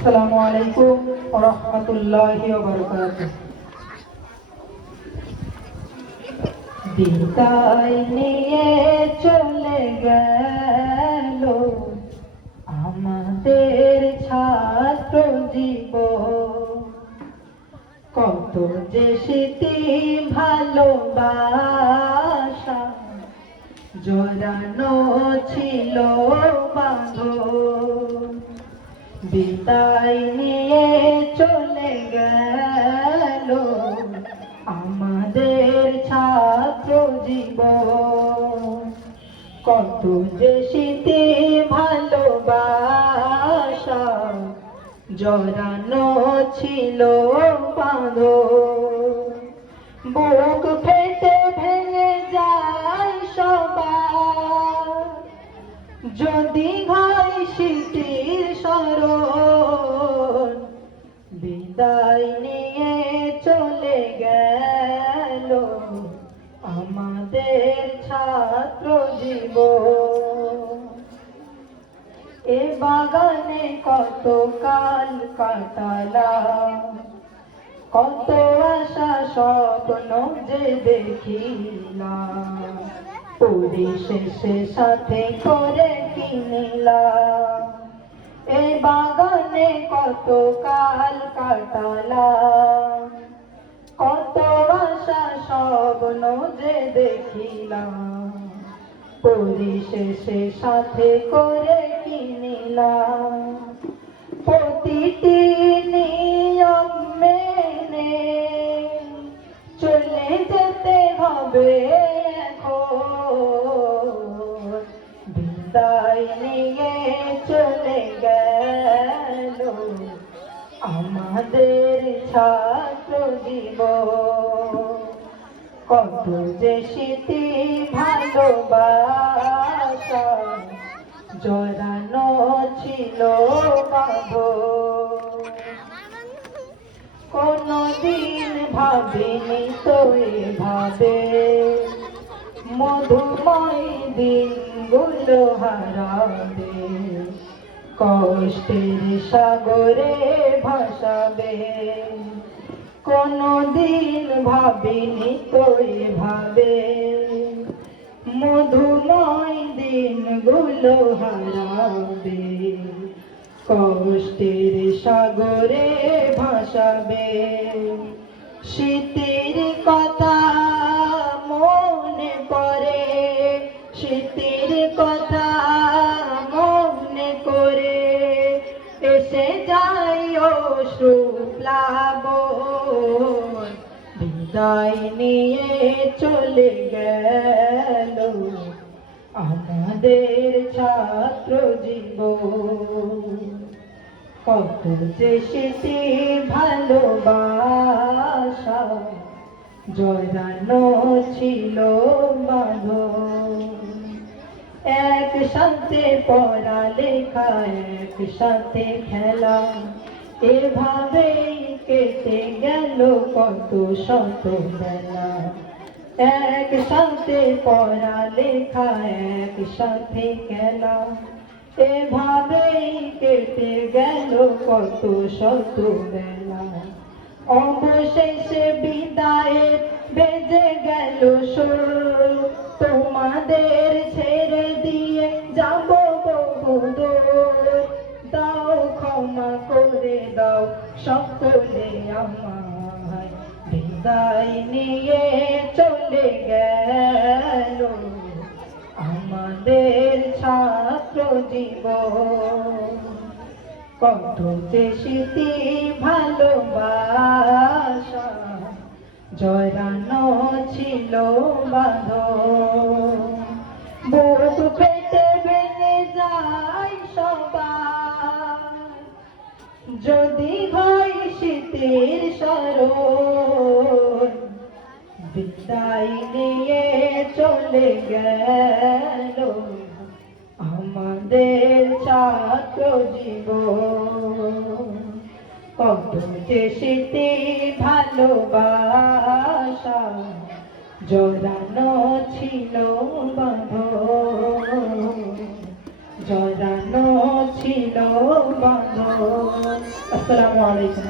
আসসালামু আলাইকুম ওয়া রাহমাতুল্লাহি ওয়া বারাকাতুহু। বিদায় নিয়ে চলে গেল আমাদের ছাত্র জীবন, কত যে স্মৃতি ভালোবাসা জড়ানো ছিল বাঁধন। বিদায় নিয়ে চলে গেল আমাদের ছাত্র জীবন, কত যে স্মৃতি ভালোবাসা জড়ানো ছিল বাঁধন। বুক ফেটে ভেঙে যায় সবার যদি হয় স্মৃতির স্মরণ। বিদায় নিয়ে চলে গেল আমাদের ছাত্র জীবন। এ বাগানে কত কাল কাটালাম, কত আশা স্বপ্ন যে দেখিলাম, পরিশেষে সাথে করে কিনিলাম। এ বাগানে কত কাল কাটালাম, কত আশা স্বপ্ন যে দেখিলাম, পরিশেষে সাথে করে কিনিলাম। প্রতিটি নিয়ম মেনে চলে যেতে হবে এখন। বিদায় নিয়ে চলে গেল আমাদের ছাত্র জীবন, কত যে স্মৃতি ভালোবাসা জড়ানো ছিল বাঁধন। কোনদিন ভাবিনি তো এভাবে মধুময় দিনগুলো হারাবে, কষ্টের সাগরে ভাসাবে। কোনদিন ভাবিনি তো এভাবে মধুময় দিনগুলো হারাবে, কষ্টের সাগরে ভাসাবে। স্মৃতির কথা মনে পড়ে, স্মৃতির কথা মনে করে এসে যাই অশ্রু প্লাবন। বিদায় নিয়ে চলে গেল আমাদের ছাত্র জীবন, কত যে স্মৃতি ভালোবাসা জড়ানো ছিল বাঁধন। একসাথে পড়ালেখা, একসাথে খেলা, এভাবেই কেটে গেল কত শত বেলা। একসাথে পড়ালেখা, একসাথে খেলা, এভাবেই কেটে গেল কত শত বেলা। অবশেষে বিদায়ের বেজে গেল সুর, তোমাদের ছেড়ে দিয়ে যাব বহুদূর। দাও ক্ষমা করে দাও সকলে আমায়, বিদায় নিয়ে চলে গেল আমাদের ছাত্র জীবন, কত যে স্মৃতি ভালোবাসা জড়ানো ছিল বাঁধন। বুক ফেটে ভেঙে যায় সবার যদি হয় স্মৃতির স্মরণ। বিদায় নিয়ে চলে গেল আমাদের ছাত্র জীবন, কত যে স্মৃতি ভালোবাসা জড়ানো ছিল বাঁধন, জড়ানো ছিল বাঁধন। আসসালামু আলাইকুম।